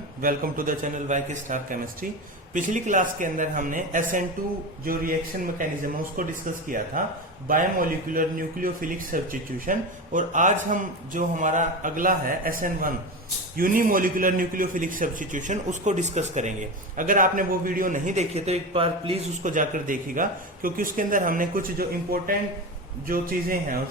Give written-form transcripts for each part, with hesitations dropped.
Everyone, welcome to the channel YK star chemistry. पिछली class के अंदर हमने SN2 जो रिएक्शन मैकेनिज्म है उसको डिस्कस किया था, बायोमोलिकुलर न्यूक्लियोफिलिक सब्स्टिट्यूशन। और आज हम जो हमारा अगला है SN1 यूनिमोलिकुलर न्यूक्लियोफिलिक सब्स्टिट्यूशन, उसको डिस्कस करेंगे। अगर आपने वो वीडियो नहीं देखी तो एक बार प्लीज उसको जाकर देखिएगा, क्योंकि उसके अंदर हमने कुछ जो इम्पोर्टेंट जो चीजें हैं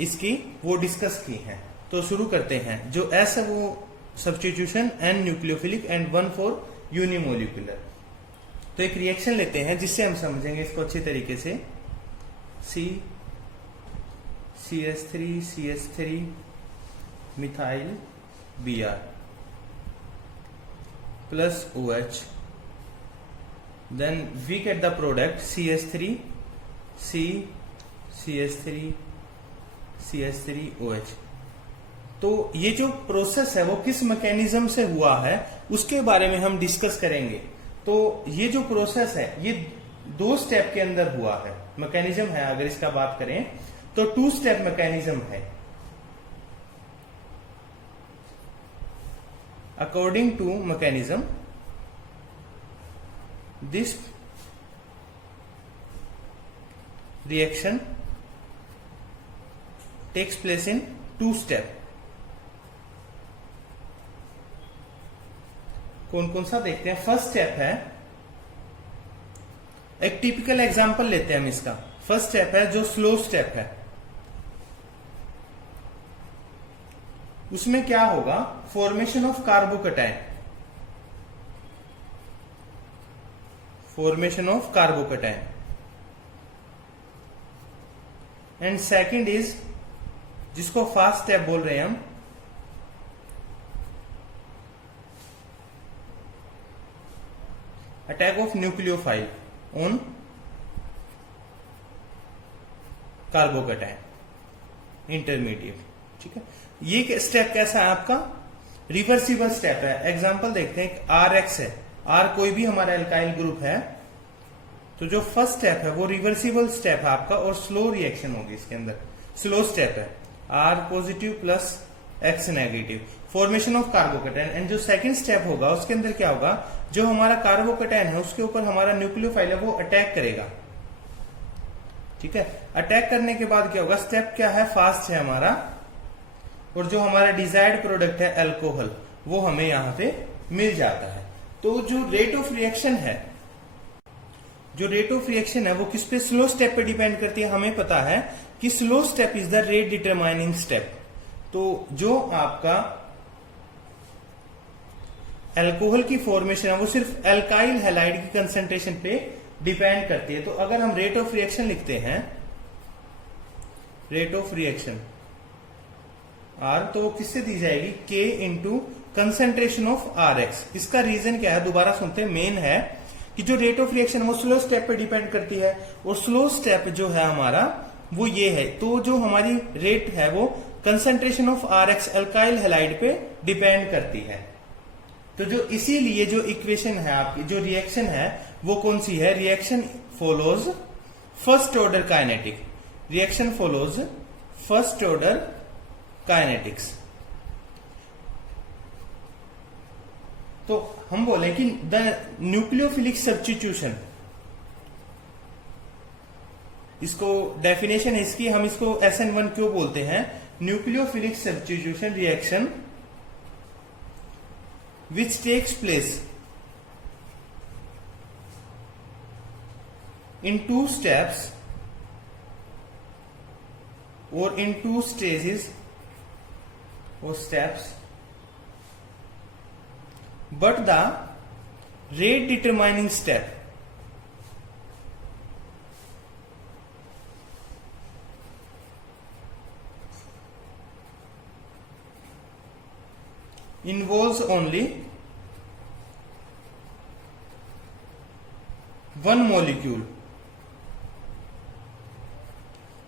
इसकी वो डिस्कस की हैं। तो शुरू करते हैं। जो S है वो substitution, N nucleophilic and 1 for unimolecular. तो एक रिएक्शन लेते हैं जिससे हम समझेंगे इसको अच्छी तरीके से। CH3 methyl Br plus OH, then we get the product CH3 CH3OH। तो ये जो प्रोसेस है वो किस मैकेनिज्म से हुआ है उसके बारे में हम डिस्कस करेंगे। तो ये जो प्रोसेस है ये 2 स्टेप के अंदर हुआ है। मैकेनिज्म है, अगर इसका बात करें तो 2 स्टेप मैकेनिज्म है। According to mechanism, this reaction takes place in 2 step. कौन कौन सा देखते हैं। फर्स्ट स्टेप है, एक टिपिकल एग्जांपल लेते हैं हम इसका। फर्स्ट स्टेप है जो स्लो स्टेप है, उसमें क्या होगा, formation of carbocation. And second is, जिसको फास्ट स्टेप बोल रहे हैं हम, attack of nucleophile on carbocation intermediate. ठीक है, ये स्टेप कैसा है आपका, रिवर्सिबल स्टेप है। एग्जांपल देखते हैं, RX है, R कोई भी हमारा एल्काइल ग्रुप है, तो जो फर्स्ट स्टेप है वो रिवर्सिबल स्टेप है आपका, और स्लो रिएक्शन होगी इसके अंदर। स्लो स्टेप है, R positive plus X negative, formation of carbocation. And जो सेकंड स्टेप होगा उसके अंदर क्या होगा, जो हमारा कार्बोकैटायन है उसके ऊपर हमारा न्यूक्लियोफाइल है वो अटैक करेगा। ठीक है, अटैक करने के बाद क्या होगा, स्टेप क्या है, फास्ट है हमारा, और जो हमारा डिजायर्ड प्रोडक्ट है अल्कोहल वो हमें यहां पे मिल जाता है। तो जो रेट ऑफ रिएक्शन है, वो किस पे, स्लो स्टेप पे डिपेंड करती है। हमें पता है कि slow step is the rate determining step. तो जो आपका अल्कोहल की फॉर्मेशन है वो सिर्फ एल्काइल हैलाइड की कंसेंट्रेशन पे डिपेंड करती है। तो अगर हम रेट ऑफ रिएक्शन लिखते हैं, रेट ऑफ रिएक्शन R, तो किससे दी जाएगी, K into concentration of RX। इसका रीजन क्या है, दोबारा सुनते हैं। मेन है कि जो रेट ऑफ रिएक्शन वो स्लो स्टेप पे डिपेंड करती है, और स्लो स्टेप जो है हमारा वो ये है। तो जो हमारी रेट है वो concentration of RX alkyl halide पे डिपेंड करती है। तो जो इसीलिए जो इक्वेशन है आपकी, जो रिएक्शन है वो कौन सी है, reaction follows first order kinetic. Reaction follows first order kinetics. तो हम बोले कि द न्यूक्लियोफिलिक सब्स्टिट्यूशन, इसको डेफिनेशन है इसकी, हम इसको SN1 क्यों बोलते हैं, nucleophilic substitution reaction which takes place in 2 steps or in 2 stages or steps, but the rate determining step involves only one molecule,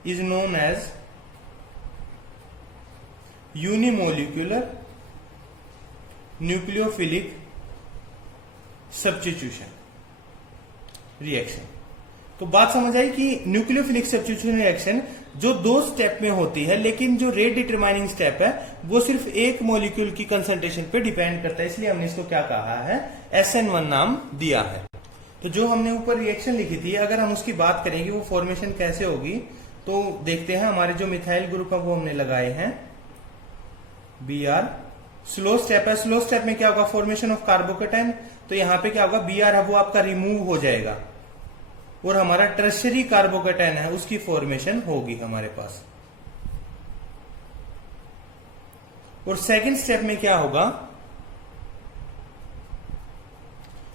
is known as unimolecular nucleophilic substitution reaction। तो बात समझ आई कि न्यूक्लियोफिलिक सब्स्टिट्यूशन रिएक्शन जो 2 step में होती है, लेकिन जो रेट डिटरमाइनिंग स्टेप है वो सिर्फ एक मॉलिक्यूल की कंसंट्रेशन पे डिपेंड करता है, इसलिए हमने इसको क्या कहा है, SN1 नाम दिया है। तो जो हमने ऊपर रिएक्शन लिखी थी, अगर हम उसकी बात करेंगे वो फॉर्मेशन कैसे होगी, तो देखते हैं हमारे जो मिथाइल ग्रुप है वो हमने लगाए हैं Br। स्लो स्टेप है, स्लो स्टेप में क्या होगा, फॉर्मेशन ऑफ कार्बोकेटाइन, तो यहां पे क्या होगा, Br है वो आपका रिमूव हो जाएगा और हमारा टर्शरी कार्बोकेटाइन है उसकी फॉर्मेशन होगी हमारे पास। और सेकंड स्टेप में क्या होगा,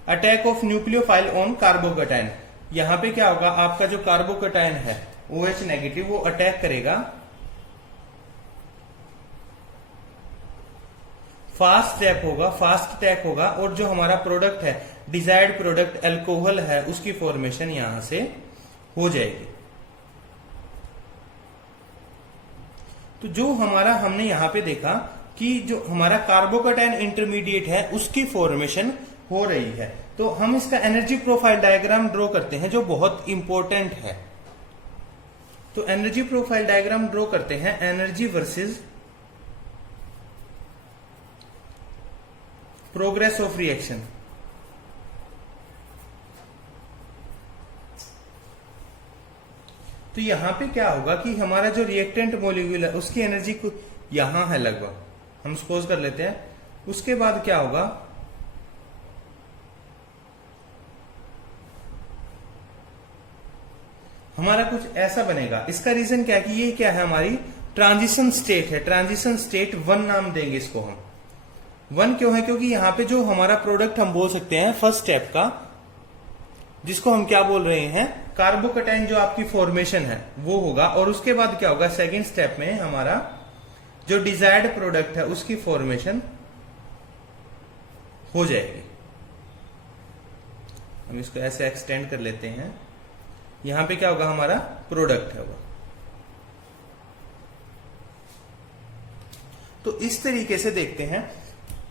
attack of nucleophile on carbocation. यहां पे क्या होगा, आपका जो कार्बोकेटाइन है OH नेगेटिव वो अटैक करेगा, फास्ट स्टेप होगा, फास्ट अटैक होगा, और जो हमारा प्रोडक्ट है, डिजायर्ड प्रोडक्ट अल्कोहल है, उसकी फॉर्मेशन यहां से हो जाएगी। तो जो हमारा हमने यहां पे देखा कि जो हमारा कार्बोकेटाइन इंटरमीडिएट है उसकी फॉर्मेशन हो रही है, तो हम इसका एनर्जी प्रोफाइल डायग्राम ड्रॉ करते हैं जो बहुत इंपॉर्टेंट है। तो एनर्जी प्रोफाइल डायग्राम ड्रॉ करते हैं, energy versus progress of reaction. तो यहां पे क्या होगा कि हमारा जो रिएक्टेंट मॉलिक्यूल है उसकी एनर्जी को यहां है लगभग, हम सपोज कर लेते हैं। उसके बाद क्या होगा, हमारा कुछ ऐसा बनेगा। इसका रीजन क्या है कि ये क्या है, हमारी ट्रांजिशन स्टेट है, ट्रांजिशन स्टेट 1 नाम देंगे इसको हम। 1 क्यों है, क्योंकि यहां पे जो हमारा प्रोडक्ट हम बोल सकते हैं फर्स्ट स्टेप का, जिसको हम क्या बोल रहे हैं, कार्बोकेटाइन जो आपकी फॉर्मेशन है वो होगा। और उसके बाद क्या होगा, सेकंड स्टेप में हमारा जो डिजायर्ड प्रोडक्ट है उसकी फॉर्मेशन हो जाएगी। हम इसको ऐसे एक्सटेंड कर लेते हैं, यहां पे क्या होगा, हमारा प्रोडक्ट है वो। तो इस तरीके से देखते हैं,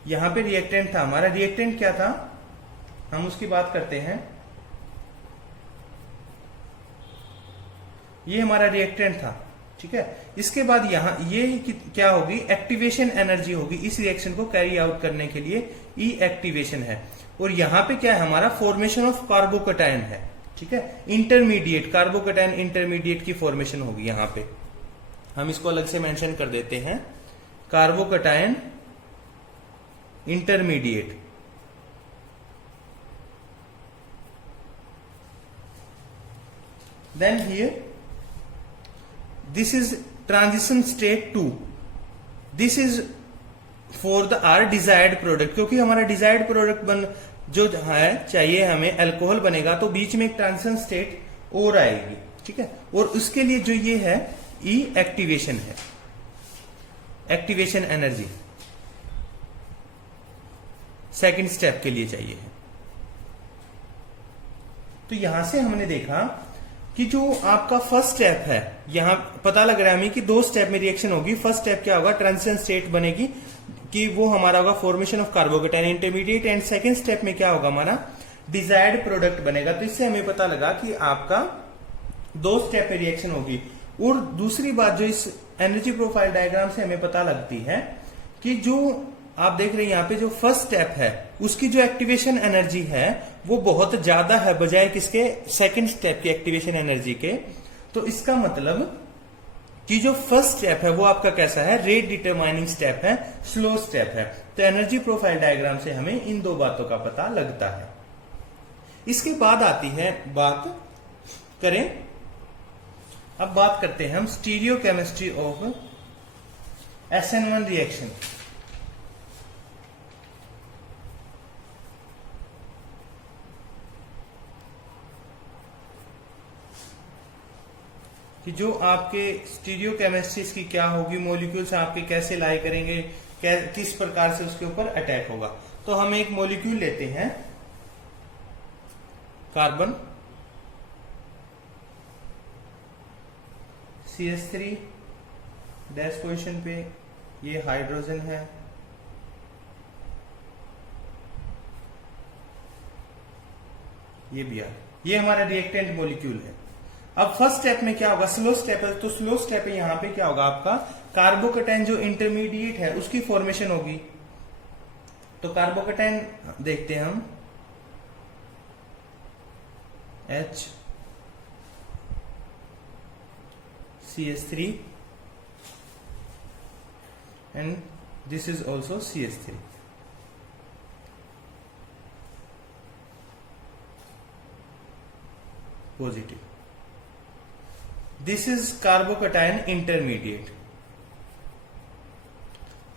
यहां पे रिएक्टेंट था हमारा, रिएक्टेंट क्या था, हम उसकी बात करते हैं। ये हमारा रिएक्टेंट था, ठीक है। इसके बाद यहां ये क्या होगी, एक्टिवेशन एनर्जी होगी इस रिएक्शन को कैरी आउट करने के लिए, ई एक्टिवेशन है। और यहां पे क्या है, हमारा फॉर्मेशन ऑफ कार्बोकेटाइन है, ठीक है। इंटरमीडिएट कार्बोकेटाइन इंटरमीडिएट की फॉर्मेशन होगी यहां पे, हम इसको अलग से मेंशन कर देते हैं, carbocation intermediate. Then here this is transition state 2, this is for the our desired product, क्योंकि हमारा डिजायर्ड प्रोडक्ट बन जो है चाहिए हमें, अल्कोहल बनेगा, तो बीच में एक ट्रांजिशन स्टेट और आएगी, ठीक है। और उसके लिए जो ये है ई एक्टिवेशन है, एक्टिवेशन एनर्जी सेकंड स्टेप के लिए चाहिए है। तो यहां से हमने देखा कि जो आपका फर्स्ट स्टेप है, यहां पता लग रहा है हमें कि 2 स्टेप में रिएक्शन होगी। फर्स्ट स्टेप क्या होगा, ट्रांजिशन स्टेट बनेगी कि वो हमारा होगा formation of carbocation intermediate, and second step में क्या होगा, हमारा डिजायर्ड प्रोडक्ट बनेगा। तो इससे हमें पता लगा कि आपका 2 स्टेप में रिएक्शन होगी। और दूसरी बात जो इस एनर्जी प्रोफाइल डायग्राम से हमें पता लगती है कि जो आप देख रहे हैं यहाँ पे जो फर्स्ट स्टेप है उसकी जो एक्टिवेशन एनर्जी है वो बहुत ज्यादा है बजाय किसके, सेकंड स्टेप की एक्टिवेशन एनर्जी के। तो इसका मतलब कि जो फर्स्ट स्टेप है वो आपका कैसा है, रेट डिटरमाइनिंग स्टेप है, स्लो स्टेप है। तो एनर्जी प्रोफाइल डायग्राम से हमें इन 2 बातों का पता लगता है। इसके बाद आती है बात करें, अब बात करते हैं हम stereo chemistry of SN1 reaction. कि जो आपके स्टीरियो केमिस्ट्रीज की क्या होगी, मॉलिक्यूल्स आपके कैसे लाई करेंगे, किस प्रकार से उसके ऊपर अटैक होगा। तो हम एक मॉलिक्यूल लेते हैं, कार्बन CH3 डैश पोजीशन पे, ये हाइड्रोजन है, ये Br, ये हमारा रिएक्टेंट मॉलिक्यूल है। अब फर्स्ट स्टेप में क्या होगा, स्लो स्टेप है, तो स्लो स्टेप है, यहां पे क्या होगा आपका कार्बोकेटाइन जो इंटरमीडिएट है उसकी फॉर्मेशन होगी। तो कार्बोकेटाइन देखते हैं हम, HCH3 and this is also CH3. Positive. This is carbocation intermediate.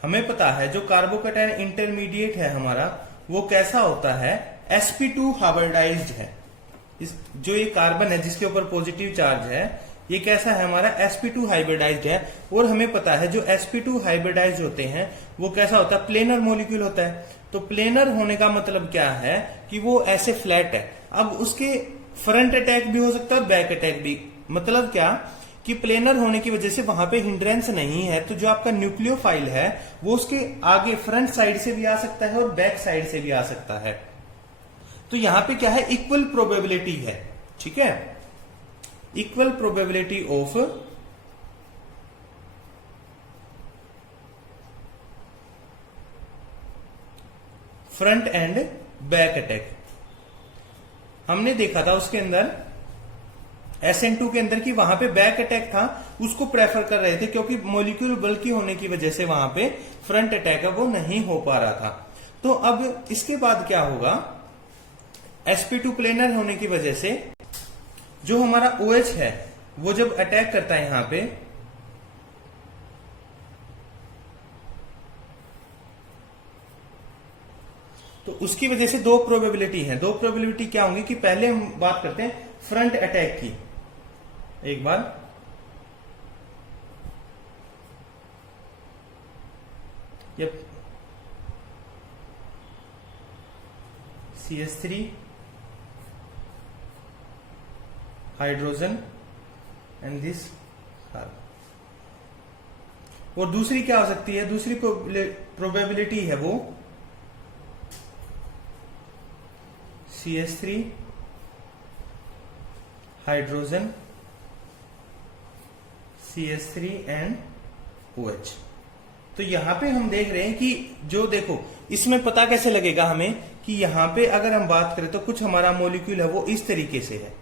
हमें पता है जो कार्बोकेटाइन इंटरमीडिएट है हमारा वो कैसा होता है, sp2 हाइब्रिडाइज्ड है। जो ये कार्बन है जिसके ऊपर पॉजिटिव चार्ज है ये कैसा है हमारा sp2 हाइब्रिडाइज्ड है। और हमें पता है जो sp2 हाइब्रिडाइज्ड होते हैं वो कैसा होता है, प्लेनर मॉलिक्यूल होता है। तो प्लेनर होने का मतलब क्या है कि वो ऐसे फ्लैट है। अब उसके फ्रंट अटैक भी हो सकता है और बैक अटैक भी। मतलब क्या कि प्लेनर होने की वजह से वहां पे हिंड्रेंस नहीं है, तो जो आपका न्यूक्लियोफाइल है वो उसके आगे फ्रंट साइड से भी आ सकता है और बैक साइड से भी आ सकता है। तो यहां पे क्या है, इक्वल प्रोबेबिलिटी है, ठीक है, equal probability of front end back attack. हमने देखा था उसके अंदर SN2 के अंदर कि वहां पे बैक अटैक था, उसको प्रेफर कर रहे थे क्योंकि मॉलिक्यूल बल्की होने की वजह से वहां पे फ्रंट अटैक है वो नहीं हो पा रहा था। तो अब इसके बाद क्या होगा, sp2 प्लेनर होने की वजह से जो हमारा OH है वो जब अटैक करता है यहां पे, तो उसकी वजह से दो प्रोबेबिलिटी है। दो प्रोबेबिलिटी क्या होंगी कि पहले हम बात करते हैं फ्रंट अटैक की। एक बार CH3 hydrogen and this carbon. और दूसरी क्या हो सकती है, दूसरी प्रोबेबिलिटी है वो CH3 hydrogen CH3 and OH। तो यहां पे हम देख रहे हैं कि जो देखो इसमें पता कैसे लगेगा हमें कि यहां पे अगर हम बात करें तो कुछ हमारा मॉलिक्यूल है वो इस तरीके से है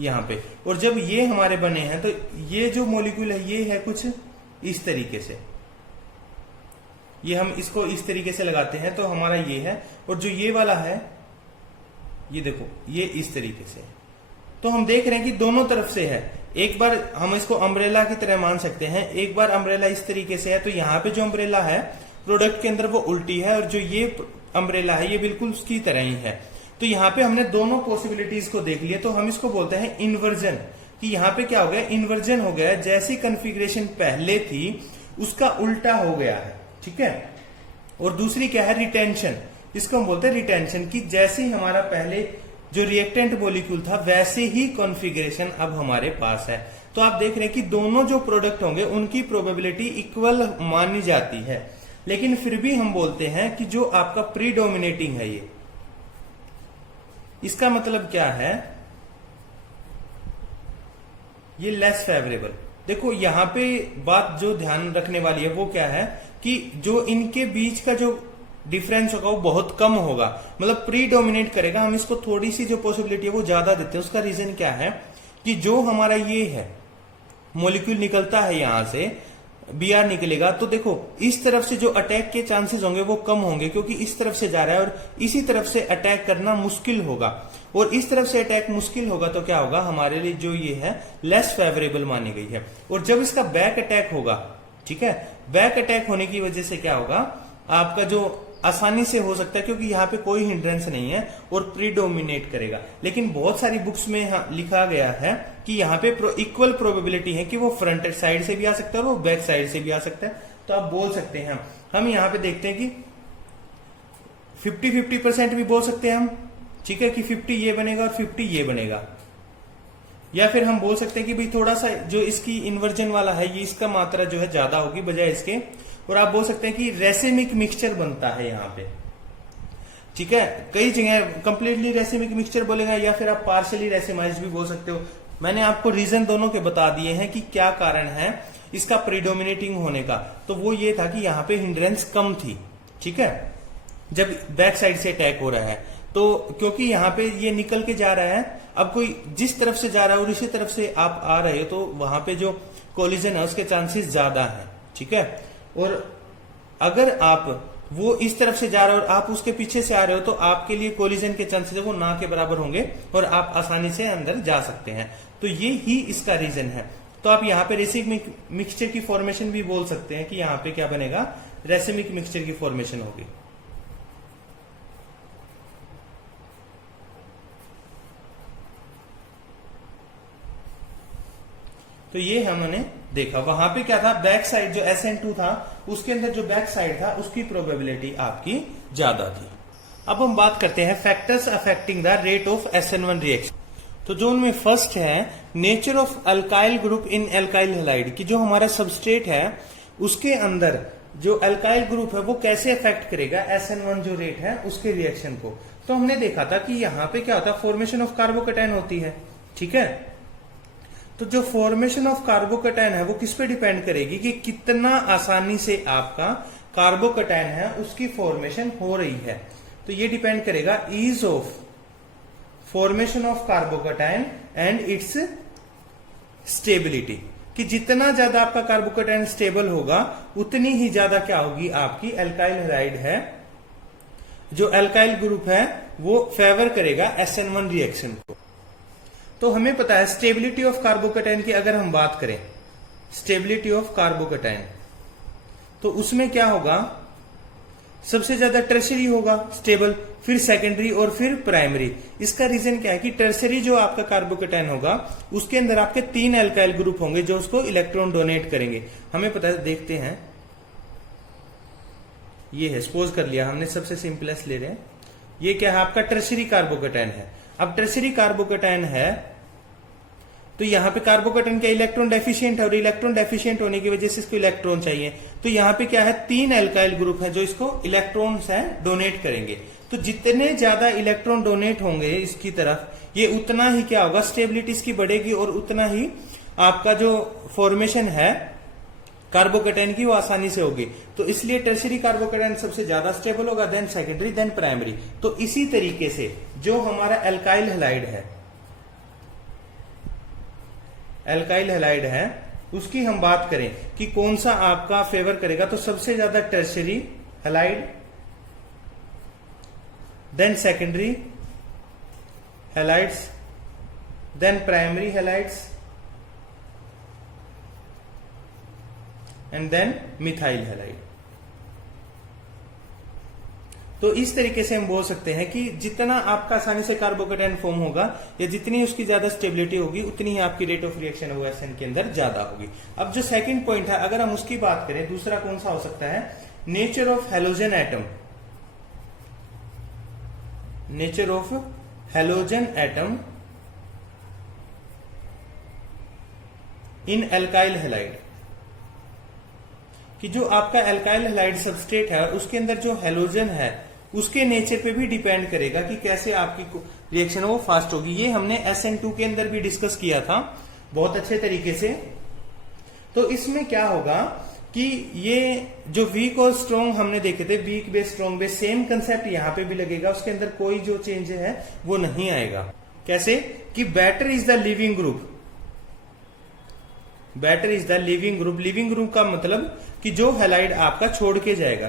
यहां पे, और जब ये हमारे बने हैं तो ये जो मॉलिक्यूल है ये है कुछ इस तरीके से। ये हम इसको इस तरीके से लगाते हैं तो हमारा ये है, और जो ये वाला है ये देखो ये इस तरीके से। तो हम देख रहे हैं कि दोनों तरफ से है। एक बार हम इसको अम्ब्रेला की तरह मान सकते हैं, एक बार अम्ब्रेला इस तरीके से है, तो यहाँ पे जो अम्ब्रेला है प्रोडक्ट के अंदर वो उल्टी है, और जो ये अम्ब्रेला है ये बिल्कुल उसकी तरह ही है। तो यहाँ पे हमने दोनों पॉसिबिलिटीज को देख लिया, तो हम इसको बोलते हैं इन्वर्जन। कि यहाँ पे क्या हो गया, इन्वर्जन हो गया, जैसी कॉन्फ़िगरेशन पहले थी उसका उल्टा हो गया है, ठीक है। और दूसरी क्या है, रिटेंशन। इसको हम बोलते हैं रिटेंशन, की जैसे हमारा पहले जो रिएक्टेंट मॉलिक्यूल था वैसे ही कॉन्फ़िगरेशन अब हमारे पास है। तो आप देख रहे हैं कि दोनों जो प्रोडक्ट होंगे उनकी प्रोबेबिलिटी इक्वल मानी जाती है, लेकिन फिर भी हम बोलते हैं कि जो आपका प्रीडोमिनेटिंग है ये, इसका मतलब क्या है, ये लेस फेवरेबल। देखो यहां पे बात जो ध्यान रखने वाली है वो क्या है कि जो इनके बीच का जो डिफरेंस होगा वो बहुत कम होगा, मतलब प्रीडोमिनेट करेगा। हम इसको थोड़ी सी जो पॉसिबिलिटी है वो ज्यादा देते हैं। उसका रीजन क्या है कि जो हमारा ये है मॉलिक्यूल निकलता है यहां से Br निकलेगा, तो देखो इस तरफ से जो अटैक के चांसेस होंगे वो कम होंगे क्योंकि इस तरफ से जा रहा है, और इसी तरफ से अटैक करना मुश्किल होगा। और इस तरफ से अटैक मुश्किल होगा तो क्या होगा, हमारे लिए जो ये है लेस फेवरेबल मानी गई है। और जब इसका बैक अटैक होगा, ठीक है, बैक अटैक होने की वजह से क्या होगा, आपका जो आसानी से हो सकता है क्योंकि यहाँ पे कोई हिंड्रेंस नहीं है और प्रीडोमिनेट करेगा। लेकिन बहुत सारी बुक्स में लिखा गया है कि यहाँ पे इक्वल प्रोबेबिलिटी है कि वो फ्रंट साइड से भी आ सकता है और वो बैक साइड से भी आ सकता है। तो आप बोल सकते हैं, हम यहाँ पे देखते हैं कि 50-50% भी बोल सकते हैं हम, ठीक है, कि 50 ये बनेगा और 50 ये बनेगा। या फिर हम बोल सकते हैं कि भाई थोड़ा सा जो इसकी इन्वर्जन वाला है ये इसका मात्रा जो है ज्यादा होगी बजाय इसके। और आप बोल सकते हैं कि रेसिमिक मिक्सचर बनता है यहाँ पे, ठीक है। कई जगह कंप्लीटली रेसिमिक मिक्सचर बोलेगा, या फिर आप पार्शियली रेसिमाइज्ड भी बोल सकते हो। मैंने आपको रीजन दोनों के बता दिए हैं कि क्या कारण है इसका प्रीडोमिनेटिंग होने का। तो वो ये था कि यहाँ पे हिंड्रेंस कम थी, ठीक है, जब बैक साइड से अटैक हो रहा है। तो क्योंकि यहाँ पे ये निकल के जा रहा है, अब कोई जिस तरफ से जा रहा है और इसी तरफ से आप आ रहे हो, तो वहां पे जो कोलिजन है उसके चांसेस ज्यादा है, ठीक है। और अगर आप वो इस तरफ से जा रहे हो और आप उसके पीछे से आ रहे हो, तो आपके लिए कोलिजन के चांसेस है वो ना के बराबर होंगे और आप आसानी से अंदर जा सकते हैं। तो ये ही इसका रीजन है। तो आप यहाँ पे रेसिमिक मिक्सचर की फॉर्मेशन भी बोल सकते हैं कि यहाँ पे क्या बनेगा, रेसिमिक मिक्सचर की फॉर्मेशन होगी। तो ये हमने देखा, वहां पे क्या था, बैक साइड जो SN2 था उसके अंदर जो बैक साइड था उसकी प्रोबेबिलिटी आपकी ज्यादा थी। अब हम बात करते हैं factors affecting the rate of SN1 reaction. तो जो उनमें फर्स्ट है nature of alkyl group in alkyl halide, कि जो हमारा सबस्ट्रेट है उसके अंदर जो अल्काइल ग्रुप है वो कैसे अफेक्ट करेगा SN1 जो रेट है उसके रिएक्शन को। तो हमने देखा था कि यहाँ पे क्या होता है, फॉर्मेशन ऑफ कार्बोकैटायन होती है, ठीक है। तो जो फॉर्मेशन ऑफ कार्बोकैटायन है वो किस पे डिपेंड करेगी कि कितना आसानी से आपका कार्बोकैटायन है उसकी फॉर्मेशन हो रही है। तो ये डिपेंड करेगा ease of formation of carbocation and its stability, कि जितना ज्यादा आपका कार्बोकैटायन स्टेबल होगा उतनी ही ज्यादा क्या होगी आपकी अल्काइल हैलाइड है, जो अल्काइल ग्रुप है वो फेवर करेगा SN1 रिएक्शन को। तो हमें पता है स्टेबिलिटी ऑफ कार्बोकैटायन की अगर हम बात करें, स्टेबिलिटी ऑफ कार्बोकैटायन, तो उसमें क्या होगा, सबसे ज्यादा टर्शरी होगा स्टेबल, फिर सेकेंडरी और फिर प्राइमरी। इसका रीजन क्या है कि टर्शरी जो आपका कार्बोकैटायन होगा उसके अंदर आपके 3 अल्काइल ग्रुप होंगे जो उसको इलेक्ट्रॉन डोनेट करेंगे। हमें पता है, देखते हैं, ये है, सपोज कर लिया हमने, सबसे सिंपलेस्ट ले रहे हैं, ये क्या है आपका टर्शरी कार्बोकैटायन है। अब टर्शरी कार्बोकैटायन है तो यहाँ पे कार्बोकैटायन क्या इलेक्ट्रॉन डेफिशिएंट है, और इलेक्ट्रॉन डेफिशिएंट होने की वजह से इसको इलेक्ट्रॉन चाहिए। तो यहाँ पे क्या है, 3 अल्काइल ग्रुप है जो इसको इलेक्ट्रॉन्स हैं डोनेट करेंगे। तो जितने ज्यादा इलेक्ट्रॉन डोनेट होंगे इसकी तरफ, ये उतना ही क्या होगा, स्टेबिलिटी इसकी बढ़ेगी और उतना ही आपका जो फॉर्मेशन है कार्बोकैटायन की वो आसानी से होगी। तो इसलिए टर्शरी कार्बोकैटायन सबसे ज्यादा स्टेबल होगा, देन सेकेंडरी, देन प्राइमरी। तो इसी तरीके से जो हमारा अल्काइल हैलाइड है, अल्काइल हैलाइड है, उसकी हम बात करें कि कौन सा आपका फेवर करेगा, तो सबसे ज्यादा tertiary halide, then secondary halides, then primary halides and then methyl halide. तो इस तरीके से हम बोल सकते हैं कि जितना आपका आसानी से कार्बोकैटायन फॉर्म होगा या जितनी उसकी ज्यादा स्टेबिलिटी होगी उतनी ही आपकी रेट ऑफ रिएक्शन है वो SN के अंदर ज्यादा होगी। अब जो सेकंड पॉइंट है अगर हम उसकी बात करें, दूसरा कौन सा हो सकता है, nature of halogen atom. Nature of halogen atom in alkyl halide, कि जो आपका अल्काइल हैलाइड सबस्ट्रेट है उसके अंदर जो हैलोजन है उसके नेचर पे भी डिपेंड करेगा कि कैसे आपकी रिएक्शन वो फास्ट होगी। ये हमने SN2 के अंदर भी डिस्कस किया था बहुत अच्छे तरीके से। तो इसमें क्या होगा कि ये जो वीक और स्ट्रॉन्ग हमने देखे थे, weak base strong base, same concept यहां पे भी लगेगा, उसके अंदर कोई जो चेंज है वो नहीं आएगा। कैसे कि better is the leaving group, better is the leaving group. Leaving group का मतलब कि जो हैलाइड आपका छोड़ के जाएगा,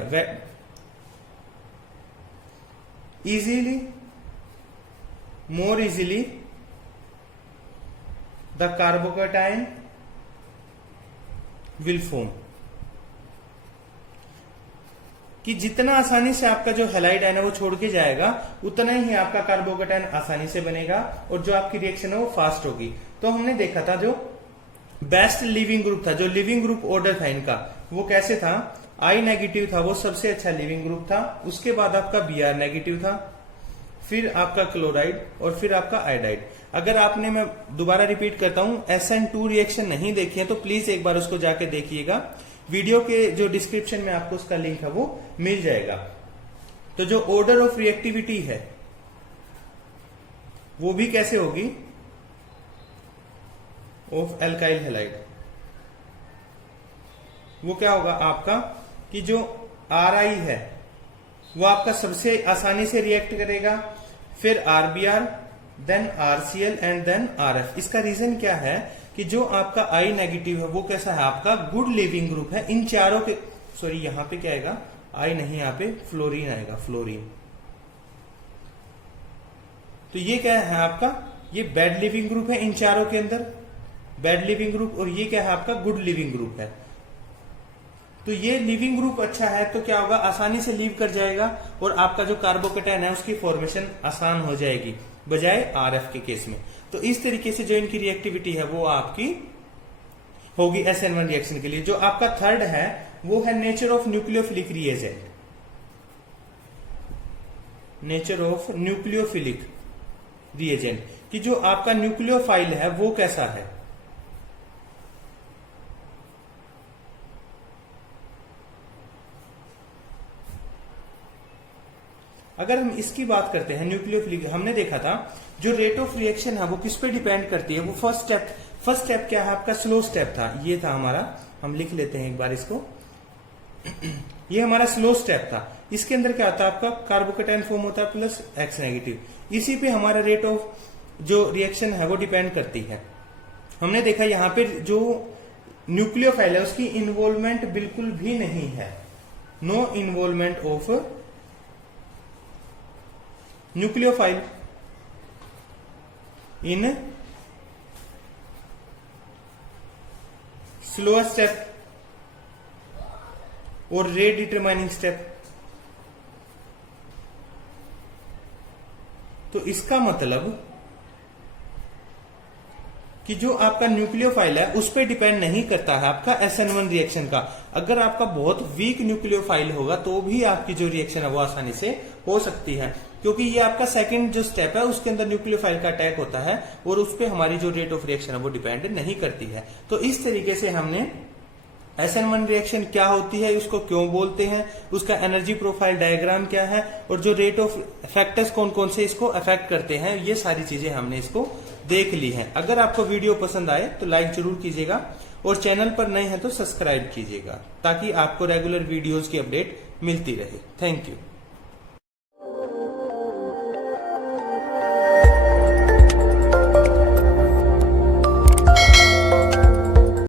easily, more easily the carbocation will form, कि जितना आसानी से आपका जो हैलाइड है ना वो छोड़ के जाएगा उतना ही आपका कार्बोकैटायन आसानी से बनेगा और जो आपकी रिएक्शन है वो फास्ट होगी। तो हमने देखा था जो बेस्ट लिविंग ग्रुप था, जो लिविंग ग्रुप ऑर्डर था इनका, वो कैसे था, I नेगेटिव था, वो सबसे अच्छा लिविंग ग्रुप था। उसके बाद आपका Br नेगेटिव था, फिर आपका क्लोराइड और फिर आपका आयोडाइड। अगर आपने, मैं दोबारा रिपीट करता हूं, SN2 रिएक्शन नहीं देखी है तो प्लीज एक बार उसको जाके देखिएगा, वीडियो के जो डिस्क्रिप्शन में आपको उसका लिंक है वो मिल जाएगा। तो जो ऑर्डर ऑफ रिएक्टिविटी है वो भी कैसे होगी, ऑफ एल्काइल हैलाइड। वो क्या होगा आपका कि जो RI है वो आपका सबसे आसानी से रिएक्ट करेगा, फिर RBr, then RCl and then RF। इसका रीजन क्या है कि जो आपका I नेगेटिव है वो कैसा है, आपका गुड लिविंग ग्रुप है। इन चारों के, सॉरी यहां पे क्या आएगा, I नहीं, यहां पे फ्लोरीन आएगा, फ्लोरीन। तो ये क्या है आपका, ये बैड लिविंग ग्रुप है इन चारों के अंदर, बैड लिविंग ग्रुप, और ये क्या है आपका गुड लिविंग ग्रुप है। तो ये लिविंग ग्रुप अच्छा है तो क्या होगा, आसानी से लीव कर जाएगा और आपका जो कार्बोकेटायन है उसकी फॉर्मेशन आसान हो जाएगी बजाय RF के केस में। तो इस तरीके से जो इनकी रिएक्टिविटी है वो आपकी होगी SN1 रिएक्शन के लिए। जो आपका थर्ड है वो है nature of nucleophilic reagent. Nature of nucleophilic reagent कि जो आपका न्यूक्लियोफाइल है वो कैसा है। अगर हम इसकी बात करते हैं न्यूक्लियोफिलिक, हमने देखा था जो रेट ऑफ रिएक्शन है वो किस पे डिपेंड करती है, वो फर्स्ट स्टेप क्या है आपका, स्लो स्टेप था, ये था हमारा, हम लिख लेते हैं एक बार इसको। ये हमारा स्लो स्टेप था। इसके अंदर क्या होता है आपका कार्बोकेटायन फॉर्म होता है प्लस X नेगेटिव, इसी पे हमारा रेट ऑफ जो रिएक्शन है वो डिपेंड करती है। हमने देखा यहां पे जो न्यूक्लियोफाइल है उसकी इन्वॉल्वमेंट बिल्कुल भी नहीं है, no involvement of nucleophile in slower step और रेट डिटरमाइनिंग स्टेप। तो इसका मतलब कि जो आपका न्यूक्लियोफाइल है उस पर डिपेंड नहीं करता है आपका SN1 रिएक्शन का। अगर आपका बहुत वीक न्यूक्लियोफाइल होगा तो भी आपकी जो रिएक्शन है वो आसानी से हो सकती है, क्योंकि ये आपका सेकंड जो स्टेप है उसके अंदर न्यूक्लियोफाइल का अटैक होता है और उस पर हमारी जो रेट ऑफ रिएक्शन है वो डिपेंड नहीं करती है। तो इस तरीके से हमने SN1 रिएक्शन क्या होती है, उसको क्यों बोलते हैं, उसका एनर्जी प्रोफाइल डायग्राम क्या है और जो रेट ऑफ फैक्टर्स कौन कौन से इसको अफेक्ट करते हैं, ये सारी चीजें हमने इसको देख ली हैं। अगर आपको वीडियो पसंद आए तो लाइक जरूर कीजिएगा और चैनल पर नए हैं तो सब्सक्राइब कीजिएगा ताकि आपको रेगुलर वीडियोस की अपडेट मिलती रहे। Thank you.